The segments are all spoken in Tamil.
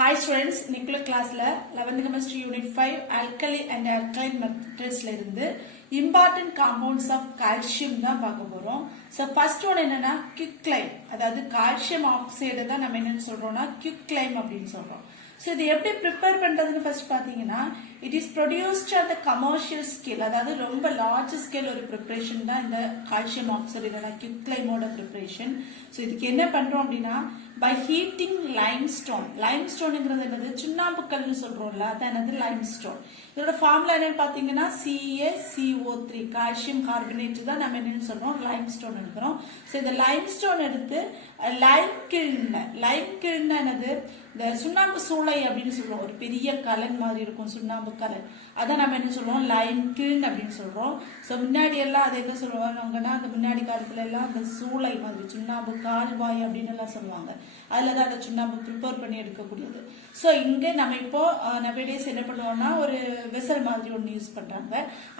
Hi students, Nicola class la 11th chemistry unit 5 alkali and alkaline metals la irundhu important compounds of calcium தான் பார்க்க போறோம். So first one என்னன்னா quicklime, அதாவது calcium oxide தான் நம்ம என்னன்னு சொல்றோம்னா quicklime அப்படினு சொல்றோம். So இது எப்படி prepare பண்றதுன்னு first பாத்தீங்கன்னா it is produced at the commercial scale, அதாவது ரொம்ப large scale ஒரு preparation தான் இந்த calcium oxide இல்லனா quicklime ஓட preparation. So இதுக்கு என்ன பண்றோம் அப்படினா by heating limestone. limstoneங்கிறது என்னது சுண்ணாம்பு கல்லுன்னு சொல்றோம்ல, அதான் என்னது limestone. இதோட ஃபார்முலா என்னன்னு பாத்தீங்கன்னா CaCO3 கால்சியம் கார்பனேட் தான் நம்ம என்னன்னு சொல்றோம் limestone எடுக்கிறோம். சோ இந்த limestone எடுத்து லைம் கில்ன் என்னது இந்த சுண்ணாம்பு சூளை அப்படின்னு சொல்றோம், ஒரு பெரிய கலன் மாதிரி இருக்கும் சுண்ணாம்பு கலன், அதான் நம்ம என்ன சொல்றோம் லைம் கில்ன் அப்படின்னு சொல்றோம். சோ முன்னாடி எல்லாம் அது என்ன சொல்லுவாங்கன்னா அந்த முன்னாடி காலத்துல எல்லாம் அந்த சூளை மாதிரி சுண்ணாம்பு கால்வாய் அப்படின்னு எல்லாம் சொல்லுவாங்க, அதுலதான் அந்த சுண்ணாம்பு ப்ரிப்பேர் பண்ணி எடுக்கக்கூடியது. சோ இங்க நம்ம இப்போ நவடேஸ் என்ன பண்ணுவோம்னா ஒரு வெசல் மாதிரி ஒன்று யூஸ் பண்றாங்க,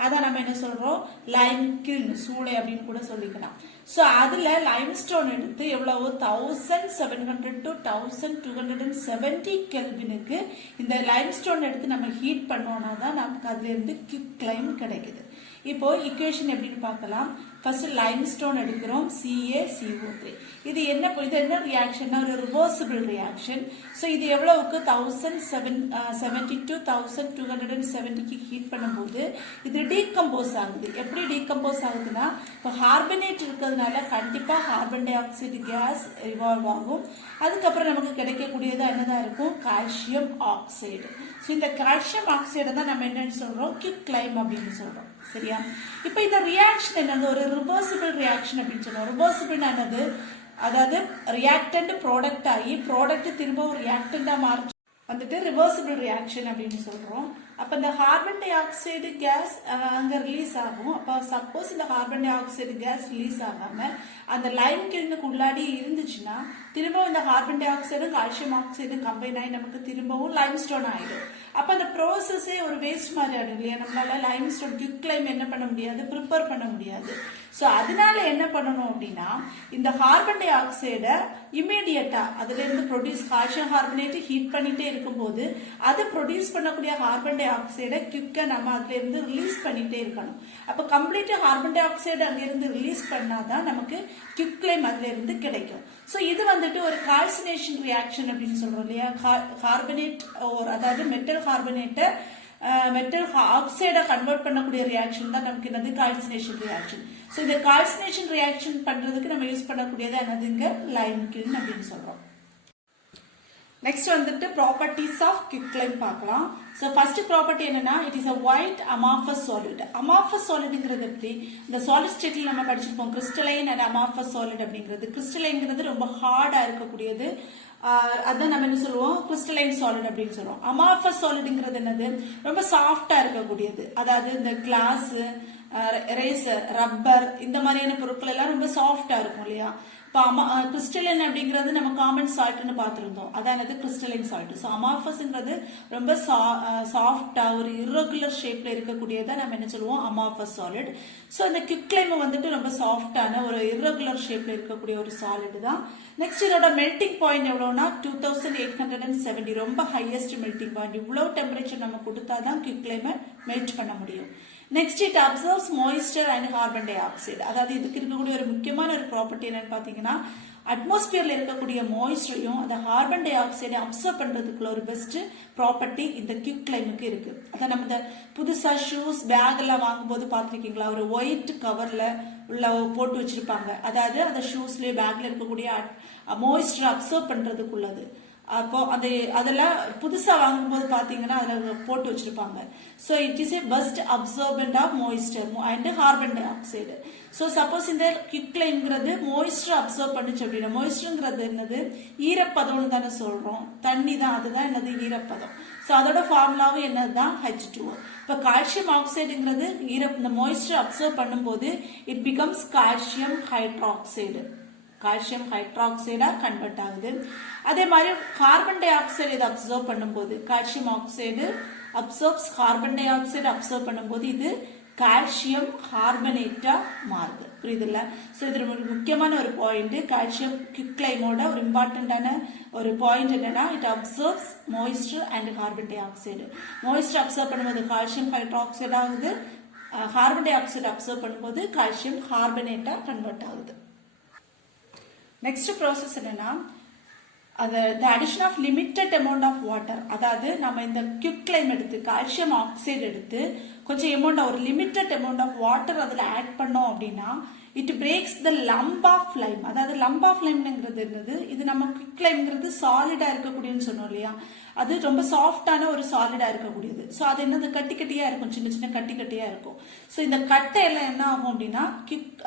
அதான் நம்ம என்ன சொல்றோம் லைம் கில்ன் சூளை அப்படின்னு கூட சொல்லிக்கலாம். சோ அதுல லைம்ஸ்டோன் எடுத்து எவ்வளவு 1700 to 1270 கெல்வினுக்கு இந்த லைம்ஸ்டோன் எடுத்து நம்ம ஹீட் பண்ணோம்னா தான் நமக்கு அதுல இருந்து quicklime கிடைக்குது. இப்போ ஈக்குவேஷன் எப்படின்னு பார்க்கலாம். ஃபர்ஸ்ட் லைம்ஸ்டோன் எடுக்கிறோம் CaCO3. இது என்ன ரியாக்ஷன்னா ஒரு ரிவர்சிபிள் ரியாக்ஷன். சோ இது எவ்வளவுக்கு 1770 to 1270க்கு ஹீட் பண்ணும்போது இது டீகம்போஸ் ஆகுது. எப்படி டீகம்போஸ் ஆகுதுன்னா இப்போ கார்பனேட் இருக்கிறதுனால கண்டிப்பா carbon dioxide gas evolve ஆகும். அதுக்கப்புறம் நமக்கு கிடைக்கக்கூடியது என்னதான் இருக்கும் கால்சியம் ஆக்சைடு. சோ இந்த கால்சியம் ஆக்சைடு தான் நம்ம என்னன்னு சொல்றோம் quicklime அப்படின்னு சொல்றோம். சரியா? இப்ப இந்த ரியாக்ஷன் என்னது ஒரு ரிவர்சிபிள் ரியாக்ஷன் அப்படின்னு சொல்றோம். ரிவர்சிபிள் என்னது அதாவது ரியாக்டன்ட் ப்ராடக்ட் ஆகி ப்ராடக்ட் திரும்ப ஒரு ரியாக்டன்டா மாறி வந்துட்டு ரிவர்சிபிள் ரியாக்ஷன் அப்படின்னு சொல்றோம். அப்ப இந்த கார்பன் டை ஆக்சைடு கேஸ் அங்க ரிலீஸ் ஆகும். அப்ப சப்போஸ் இந்த carbon dioxide case release ஆகாம அந்த லைம் கில்னுக்கு உள்ளாடி இருந்துச்சுன்னா திரும்பவும் இந்த கார்பன் டை ஆக்சைடும் கால்சியம் ஆக்சைடும் கம்பைன் ஆகி நமக்கு திரும்பவும் லைம்ஸ்டோன் ஆயிடும். அப்ப அந்த ப்ராசஸே ஒரு வேஸ்ட் மாதிரி ஆயிடும் இல்லையா, நம்மளால லைம்ஸ்டோன் quicklime என்ன பண்ண முடியாது ப்ரிப்பேர் பண்ண முடியாது. சோ அதனால என்ன பண்ணணும் அப்படின்னா இந்த கார்பன் டை ஆக்சைடை இமீடியட்டா அதுல இருந்து ப்ரொடியூஸ் கால்சியம் கார்பனேட் ஹீட் பண்ணிட்டே இருக்கும்போது அது ப்ரொடியூஸ் பண்ணக்கூடிய கார்பன் டை ஆக்சைடை குவிக்கா நம்ம அதுல இருந்து ரிலீஸ் பண்ணிட்டே இருக்கணும். அப்ப கம்ப்ளீட்டா கார்பன் டை ஆக்சைடு அங்க இருந்து ரிலீஸ் பண்ணாதான் நமக்கு quicklime அதுல இருந்து கிடைக்கும். சோ இது வந்துட்டு ஒரு கால்சினேஷன் ரியாக்ஷன் அப்படின்னு சொல்றோம் இல்லையா, கார்பனேட் அதாவது மெட்டல் கார்பனேட்டை மெட்டல் ஆக்சைடை கன்வெர்ட் பண்ணக்கூடிய ரியாக்ஷன் தான் நமக்கு என்னது கால்சினேஷன் ரியாக்ஷன். சோ இந்த கால்சினேஷன் ரியாக்ஷன் பண்றதுக்கு நம்ம யூஸ் பண்ணக்கூடியது என்னதுங்க லைம் கில்ன் அப்படின்னு சொல்றோம். நெக்ஸ்ட் வந்துட்டு ப்ராப்பர்ட்டிஸ் ஆஃப் quicklime பார்க்கலாம். சோ ஃபர்ஸ்ட் ப்ராப்பர்ட்டி என்னன்னா it is a white amorphous solid. amorphous solidங்கிறது எப்படி இந்த சாலிட் ஸ்டேட்ல நம்ம படிச்சிருப்போம் கிறிஸ்டலைன் அண்ட் amorphous solid அப்படிங்கிறது. கிறிஸ்டலைன்ங்கிறது ரொம்ப ஹார்டா இருக்கக்கூடியது, அதான் நம்ம என்ன சொல்லுவோம் கிறிஸ்டலைன் சாலிட் அப்படின்னு சொல்லுவோம். amorphous solidங்கிறது என்னது ரொம்ப சாஃப்டா இருக்கக்கூடியது, அதாவது இந்த கிளாஸ் எரேசர் ரப்பர் இந்த மாதிரியான பொருட்கள் எல்லாம் ரொம்ப சாஃப்டா இருக்கும் இல்லையா. கிறிஸ்டலைன் அப்படிங்கிறது நம்ம காமன் சால்ட்னு பார்த்திருந்தோம், அதானது கிறிஸ்டலைன் சால்ட். ஸோ அமார்ஃபஸ்ங்கிறது ரொம்ப சாஃப்டா ஒரு irregular ஷேப்ல இருக்கக்கூடியதை நம்ம என்ன சொல்லுவோம் அமார்ஃபஸ் சாலிட். ஸோ இந்த quicklime வந்துட்டு ரொம்ப சாஃப்டான ஒரு irregular ஷேப்ல இருக்கக்கூடிய ஒரு சாலிட் தான். நெக்ஸ்ட் இதோட மெல்டிங் பாயிண்ட் எவ்வளவுனா 2870, ரொம்ப ஹையஸ்ட் மெல்டிங் பாயிண்ட். இவ்வளவு டெம்பரேச்சர் நம்ம கொடுத்தாதான் quicklime மெல்ட் பண்ண முடியும். Next it absorbs moisture and carbon di oxide. அதாவது இதுக்கு இருக்கக்கூடிய ஒரு முக்கியமான ஒரு ப்ராப்பர்ட்டி என்னன்னு பாத்தீங்கன்னா அட்மாஸ்பியர்ல இருக்கக்கூடிய மாய்ஸ்டரையும் அந்த கார்பன் டை ஆக்சைடை அப்சர்வ் பண்றதுக்குள்ள ஒரு பெஸ்ட் ப்ராப்பர்ட்டி இந்த quicklime-க்கு இருக்கு. அதான் நம்ம இந்த புதுசா ஷூஸ் பேக் எல்லாம் வாங்கும்போது பாத்திருக்கீங்களா, ஒரு ஒயிட் கவர்ல உள்ள போட்டு வச்சிருப்பாங்க, அதாவது அந்த ஷூஸ்லயே பேக்ல இருக்கக்கூடிய மாய்ஸ்டரை அப்சர்வ் பண்றதுக்குள்ளது. அப்போ அதெல்லாம் புதுசா வாங்கும்போது பாத்தீங்கன்னா அதுல போட்டு வச்சிருப்பாங்க. So it is a best absorbent of moisture and carbon dioxide. So suppose இந்த quicklime-ங்கிறது மாய்ஸ்டர் அப்சர்வ் பண்ணுச்சு அப்படின்னா, மாய்ஸ்டர்ங்கிறது என்னது ஈரப்பதம்னு தானே சொல்றோம், தண்ணி தான், அதுதான் என்னது ஈரப்பதம். சோ அதோட ஃபார்முலாவும் என்னதுதான் H2O. இப்ப கால்சியம் ஆக்சைடுங்கிறது இந்த மாய்ஸ்டர் அப்சர்வ் பண்ணும்போது it becomes calcium hydroxide, calcium ஹைட்ராக்சைடா கன்வெர்ட் ஆகுது. அதே மாதிரி கார்பன் டை ஆக்சைடு இதை அப்சர்வ் பண்ணும்போது calcium oxide absorbs carbon dioxide absorb பண்ணும்போது இது கால்சியம் கார்பனேட்டா மாறுது. புரியுதுல்ல? ஸோ இது ஒரு முக்கியமான ஒரு பாயிண்ட். கால்சியம் குவிக்லைமோட ஒரு இம்பார்ட்டண்டான ஒரு பாயிண்ட் என்னன்னா, it absorbs moisture and carbon di oxide. Moisture absorb பண்ணும்போது கால்சியம் ஹைட்ராக்சைடு ஆகுது, கார்பன் டை ஆக்சைடு அப்சர்வ் பண்ணும்போது கால்சியம் கார்பனேட்டா கன்வெர்ட் ஆகுது. நெக்ஸ்ட் ப்ராசஸ் என்னன்னா, the addition of limited amount of water. அதாவது நம்ம இந்த குவிக்லைம் எடுத்து கால்சியம் ஆக்சைடு எடுத்து கொஞ்சம் அமௌண்ட் ஒரு லிமிட்டட் அமௌண்ட் ஆஃப் வாட்டர் அதில் ஆட் பண்ணோம் அப்படின்னா it breaks the lump of lime. அதாவது லம்ப் ஆஃப் லைம்ங்கிறது என்னது, இது நம்ம குவிக்லைம்ங்கிறது சாலிடா இருக்கக்கூடியன்னு சொன்னோம் இல்லையா, அது ரொம்ப சாஃப்டான ஒரு சாலிடா இருக்கக்கூடியது. ஸோ அது என்னது கட்டி கட்டியா இருக்கும், சின்ன சின்ன கட்டி கட்டியா இருக்கும். ஸோ இந்த கட்டை எல்லாம் என்ன ஆகும் அப்படின்னா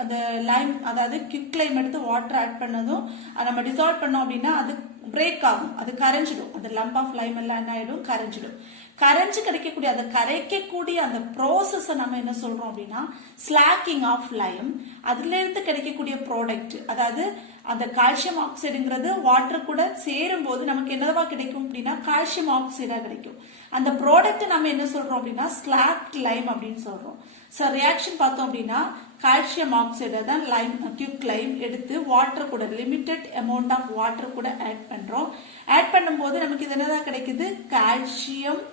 அந்த லைம், அதாவது குவிக்லைம் எடுத்து வாட்டர் ஆட் பண்ணதும் நம்ம டிசால்வ் பண்ணோம் அப்படின்னா அது பிரேக் ஆகும், அது கரைஞ்சிடும். அந்த லம்ப் ஆஃப் லைம் எல்லாம் என்ன ஆயிடும், கரைஞ்சிடும். கரைஞ்சு கிடைக்கக்கூடிய அந்த கரைக்கக்கூடிய அந்த ப்ராசஸ் நம்ம என்ன சொல்றோம் அப்படின்னா ஸ்லாக்கிங் ஆஃப் லைம். அதுல இருந்து கிடைக்கக்கூடிய ப்ராடக்ட், அதாவது அந்த கால்சியம் ஆக்சைடுங்கிறது வாட்டர் கூட சேரும் போது நமக்கு என்னவா கிடைக்கும் அப்படின்னா கால்சியம் ஆக்சைடா கிடைக்கும். அந்த ப்ராடக்ட் நம்ம என்ன சொல்றோம் அப்படின்னா ஸ்லாக்ட் லைம் அப்படின்னு சொல்றோம். ஸோ ரியாக்ஷன் பார்த்தோம் அப்படின்னா கால்சியம் ஆக்சைடை தான் லைம் குவிக்லைம் எடுத்து வாட்டர் கூட லிமிட்டட் அமௌண்ட் ஆஃப் வாட்டர் கூட ஆட் பண்றோம். ஆட் பண்ணும்போது நமக்கு இது என்னதான் கிடைக்குது, கால்சியம்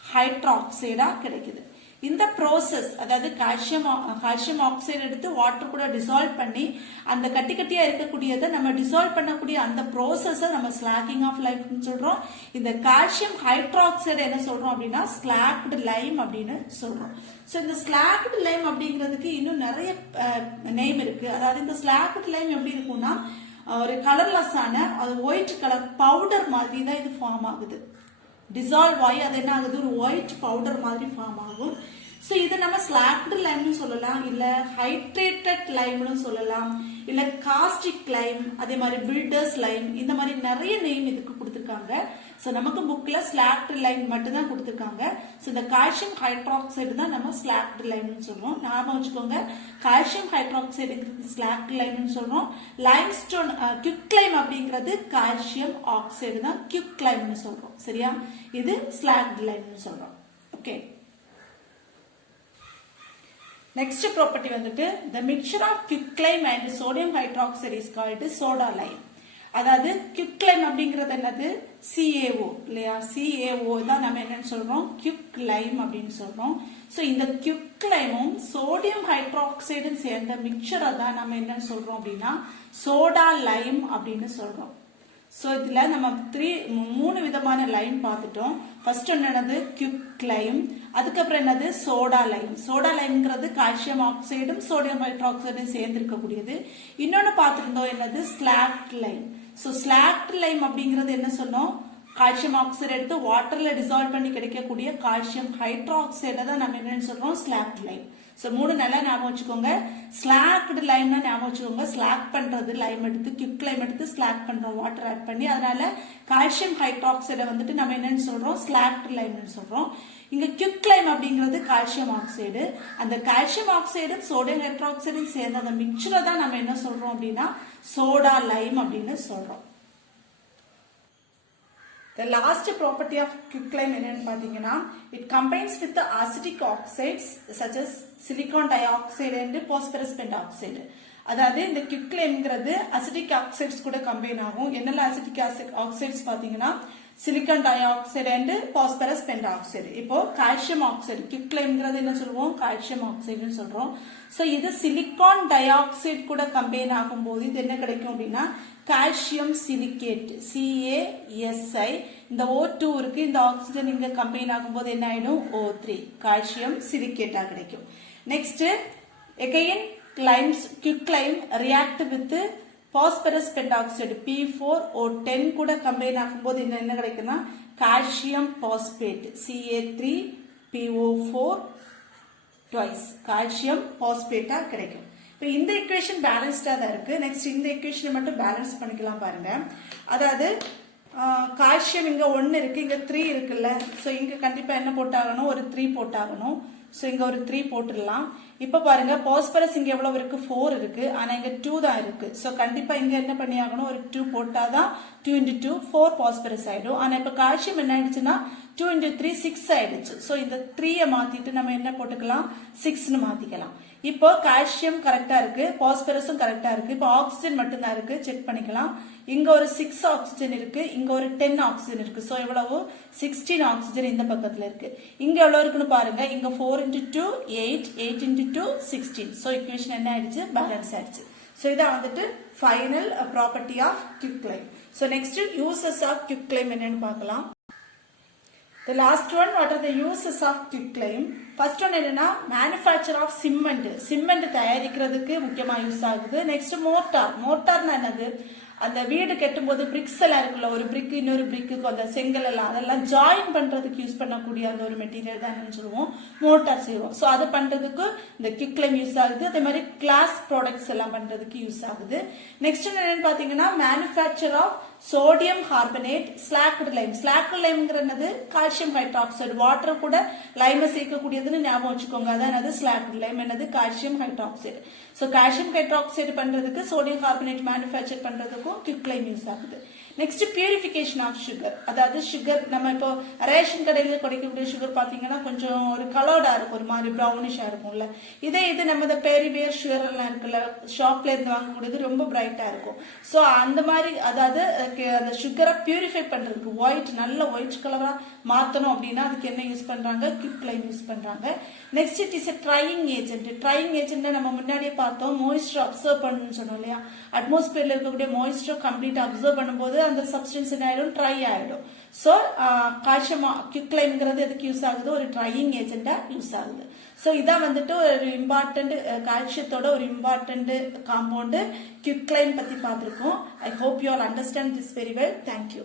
ஹைட்ராக்சைடா கிடைக்குது. இந்த ப்ராசஸ், அதாவது கால்சியம் ஆக்சைடு எடுத்து வாட்டர் கூட டிசால்வ் பண்ணி அந்த கட்டி கட்டியா இருக்கக்கூடியதை நம்ம டிசால்வ் பண்ணக்கூடிய அந்த ப்ராசஸ் நம்ம ஸ்லாக்கிங் ஆஃப் லைம் சொல்றோம். இந்த கால்சியம் ஹைட்ராக்சைடு என்ன சொல்றோம் அப்படின்னா ஸ்லாக்டு லைம் அப்படின்னு சொல்றோம். ஸோ இந்த ஸ்லாக்டு லைம் அப்படிங்கிறதுக்கு இன்னும் நிறைய நேம் இருக்கு. அதாவது இந்த ஸ்லாக்டு லைம் எப்படி இருக்கும்னா ஒரு கலர்லெஸ் ஆன அது ஒயிட் கலர் பவுடர் மாதிரி தான் இது ஃபார்ம் ஆகுது. டிசால்வ் ஆகி அது என்ன ஆகுது, ஒரு ஒயிட் பவுடர் மாதிரி ஃபார்ம் ஆகும். ஸோ இது நம்ம ஸ்லாக்டு லைம்னு சொல்லலாம், இல்ல ஹைட்ரேட்டட் லைம்னு சொல்லலாம், இல்ல காஸ்டிக் லைம், அதே மாதிரி பில்டர்ஸ் லைம், இந்த மாதிரி நிறைய நேம் இதுக்கு கொடுத்துருக்காங்க. ஸோ நமக்கு புக்ல ஸ்லாக்டு லைம் மட்டும் தான் கொடுத்துருக்காங்க. ஸோ இந்த கால்சியம் ஹைட்ராக்சைடு தான் நம்ம ஸ்லாக்டு லைம்னு சொல்றோம். ஞாபகம் வச்சுக்கோங்க, கால்சியம் ஹைட்ராக்சைடுங்கிறது ஸ்லாக்டு லைம்னு சொல்றோம். லைம்ஸ்டோன் குவிக்லைம் அப்படிங்கிறது கால்சியம் ஆக்சைடு தான் குவிக்லைம்னு சொல்றோம். சரியா, இது ஸ்லாக்டு லைம்னு சொல்றோம். ஓகே, நெக்ஸ்ட் ப்ராப்பர்ட்டி வந்துட்டு the mixture of quicklime and sodium hydroxide is called soda lime. அதாவது குவிக்லைம் அப்படிங்கிறது என்னது, CaO இல்லையா, CaO தான் நம்ம என்னன்னு சொல்றோம், குவிக்லைம் அப்படின்னு சொல்றோம். ஸோ இந்த குவிக்லைமும் சோடியம் ஹைட்ராக்சைடும் சேர்ந்த மிக்சரை தான் நம்ம என்னன்னு சொல்றோம் அப்படின்னா சோடா லைம் அப்படின்னு சொல்றோம். ஸோ இதுல நம்ம மூணு விதமான லைம் பார்த்துட்டோம். ஃபர்ஸ்ட் என்னது குவிக்லைம், அதுக்கப்புறம் என்னது சோடா லைம். சோடா லைம்ங்கிறது கால்சியம் ஆக்சைடும் சோடியம் ஹைட்ராக்சைடும் சேர்ந்து இருக்கக்கூடியது. இன்னொன்னு பார்த்துருந்தோம் என்னது slaked lime. So slaked lime அப்படிங்கிறது என்ன சொன்னோம், கால்சியம் ஆக்சைடு எடுத்து வாட்டர்ல டிசால்வ் பண்ணி கிடைக்கக்கூடிய கால்சியம் ஹைட்ராக்சைடை தான் நம்ம என்னன்னு சொல்றோம் ஸ்லாக்ட் லைம். ஸோ மூணு நல்லா ஞாபகம் வச்சுக்கோங்க. ஸ்லாக்டு லைம்னா ஞாபகம் வச்சுக்கோங்க, ஸ்லாக் பண்றது லைம் எடுத்து குவிக்லைம் எடுத்து ஸ்லாக் பண்றோம் வாட்டர் ஆட் பண்ணி. அதனால கால்சியம் ஹைட்ராக்சைடை வந்துட்டு நம்ம என்னன்னு சொல்றோம் ஸ்லாக்டு லைம்னு சொல்றோம். இங்க குவிக்லைம் அப்படிங்கிறது கால்சியம் ஆக்சைடு. அந்த கால்சியம் ஆக்சைடும் சோடியம் ஹைட்ராக்சைடும் சேர்ந்த அந்த மிக்சரை தான் நம்ம என்ன சொல்றோம் அப்படின்னா சோடா லைம் அப்படின்னு சொல்றோம். The last property of quicklime என்னன்னு பாத்தீங்கன்னா it combines with the acidic oxides such as silicon dioxide and phosphorus pentoxide. அதாவது இந்த குவிக்லைம்ங்கிறது அசிட்டிக் ஆக்சைட்ஸ் கூட கம்பைன் ஆகும். என்னெல்லாம் அசிட்டிக் ஆக்சைட்ஸ் பாத்தீங்கன்னா silicon di oxide and phosphorus pentoxide. இப்போ கால்சியம் ஆக்சைடு குவிக்லைம்ங்கிறது என்ன சொல்லுவோம், கால்சியம் ஆக்சைடுன்னு சொல்றோம். ஸோ இது சிலிக்கான் டை ஆக்சைடு கூட கம்பைன் ஆகும்போது இது என்ன கிடைக்கும் அப்படின்னா கால்சியம் சிலிகேட், CaSi. இந்த O2 இருக்கு, இந்த ஆக்சிஜன் இங்க கம்பைன் ஆகும்போது என்ன ஆயிடும் O3, கால்சியம் சிலிகேட்டா கிடைக்கும். Next again quicklime react with phosphorus pentoxide P4O10 கூட கம்பைன் ஆகும்போது என்ன கிடைக்குன்னா calcium phosphate Ca3PO4 twice calcium பாஸ்பேட்டா கிடைக்கும். இப்போ இந்த ஈக்குவேஷன் பேலன்ஸ்டா தான் இருக்கு. நெக்ஸ்ட் இந்த ஈக்குவேஷன் மட்டும் பேலன்ஸ் பண்ணிக்கலாம் பாருங்க. அதாவது கால்சியம் இங்க 1 இருக்கு, இங்க 3 இருக்குல்ல. ஸோ இங்க கண்டிப்பா என்ன போட்டாகணும், ஒரு 3 போட்டாகணும். ஸோ இங்க ஒரு 3 போட்டுடலாம். இப்ப பாருங்க பாஸ்பரஸ் இங்க எவ்வளவு இருக்கு 4 இருக்கு, ஆனா இங்க 2 தான் இருக்கு. ஸோ கண்டிப்பா இங்க என்ன பண்ணி ஆகணும், ஒரு 2 போட்டாதான் 2 into 2 4 பாஸ்பரஸ் ஆயிடும். ஆனா இப்ப கால்சியம் என்ன ஆயிடுச்சுன்னா 2 into 3 6 ஆயிடுச்சு. ஸோ இந்த 3 மாத்திட்டு நம்ம என்ன போட்டுக்கலாம் 6ன்னு மாத்திக்கலாம். இப்போ கால்சியம் கரெக்டா இருக்கு, பாஸ்பரஸும் கரெக்டா இருக்கு. இப்போ ஆக்சிஜன் மட்டும் தான் இருக்கு, செக் பண்ணிக்கலாம். இங்க ஒரு 6 ஆக்சிஜன் இருக்கு, இங்க ஒரு 10 ஆக்சிஜன் இருக்கு. சோ எவ்வளவு 16 ஆக்சிஜன் இந்த பக்கத்துல இருக்கு. இங்க எவ்வளவு இருக்குன்னு பாருங்க, இங்க 4 into 2 8, 8 into 2 16. சோ ஈக்குவேஷன் என்ன ஆயிடுச்சு, பேலன்ஸ் ஆயிடுச்சு. சோ இதான் வந்துட்டு final property of quicklime. So next uses of quicklime என்னன்னு பார்க்கலாம். The last one, what are the uses of quicklime? First one என்னன்னா manufacture of cement. Cement தயாரிக்கிறதுக்கு முக்கியமா யூஸ் ஆகுது. Next mortar. Mortarனா என்னது, அந்த வீடு கட்டும்போது பிரிக்ஸ் எல்லாம் இருக்குல்ல, ஒரு பிரிக் இன்னொரு பிரிக்கு அந்த செங்கல் எல்லாம் அதெல்லாம் ஜாயின் பண்றதுக்கு யூஸ் பண்ணக்கூடிய அந்த ஒரு மெட்டீரியல் தான் என்ன சொல்லுவோம், மோட்டார் செய்வோம். ஸோ அது பண்றதுக்கு இந்த quicklime யூஸ் ஆகுது. அதே மாதிரி கிளாஸ் ப்ராடக்ட்ஸ் எல்லாம் பண்றதுக்கு யூஸ் ஆகுது. நெக்ஸ்ட் என்னன்னு பாத்தீங்கன்னா manufacture of sodium carbonate slaked lime. Slaked லைம்ங்கிறது கால்சியம் ஹைட்ராக்சைடு, வாட்டர் கூட லைமை சேர்க்கக்கூடியதுன்னு ஞாபகம் வச்சுக்கோங்க. அதான் ஸ்லாக்டு லைம் என்னது calcium hydroxide. So calcium hydroxide பண்றதுக்கு சோடியம் கார்பனேட் மேனுஃபேக்சர் பண்றதுக்கும் quicklime யூஸ் ஆகுது. Next purification of sugar. அதாவது சுகர் நம்ம இப்போ ரேஷன் கடையில கிடைக்கக்கூடிய சுகர் பாத்தீங்கன்னா கொஞ்சம் ஒரு கலர்டா இருக்கும், ஒரு மாதிரி ப்ரௌனிஷா இருக்கும்ல. இது நம்ம இந்த பேரிவேர் சுகர் எல்லாம் இருக்குல்ல, ஷாப்ல இருந்து வாங்கக்கூடியது ரொம்ப பிரைட்டா இருக்கும். ஸோ அந்த மாதிரி அதாவது அந்த சுகரை பியூரிஃபை பண்றதுக்கு ஒயிட் நல்ல ஒயிட் கலரா மாத்தணும் அப்படின்னா அதுக்கு என்ன யூஸ் பண்றாங்க, quicklime யூஸ் பண்றாங்க. Next it is drying agent. Drying agent நம்ம முன்னாடியே பார்த்தோம், மாய்ஸ்டர் அப்சர்வ் பண்ணணும்னு சொன்னோம் இல்லையா. அட்மாஸ்பியர்ல இருக்கக்கூடிய மாய்ஸ்டர் கம்ப்ளீட் அப்சர்வ் பண்ணும்போது அந்த சப்ஸ்டன்ஸ் என்ன ஆயிடும், ட்ரை ஆயிடும். ஸோ கால்சியம் quicklime எதுக்கு யூஸ் ஆகுது, ஒரு ட்ரையிங் ஏஜென்டா யூஸ் ஆகுது. ஸோ இதான் வந்துட்டு ஒரு இம்பார்ட்டன்ட் கால்சியத்தோட ஒரு இம்பார்ட்டன்ட் காம்பவுண்ட் quicklime பத்தி பார்த்திருக்கோம். I hope you all understand this very well. Thank you.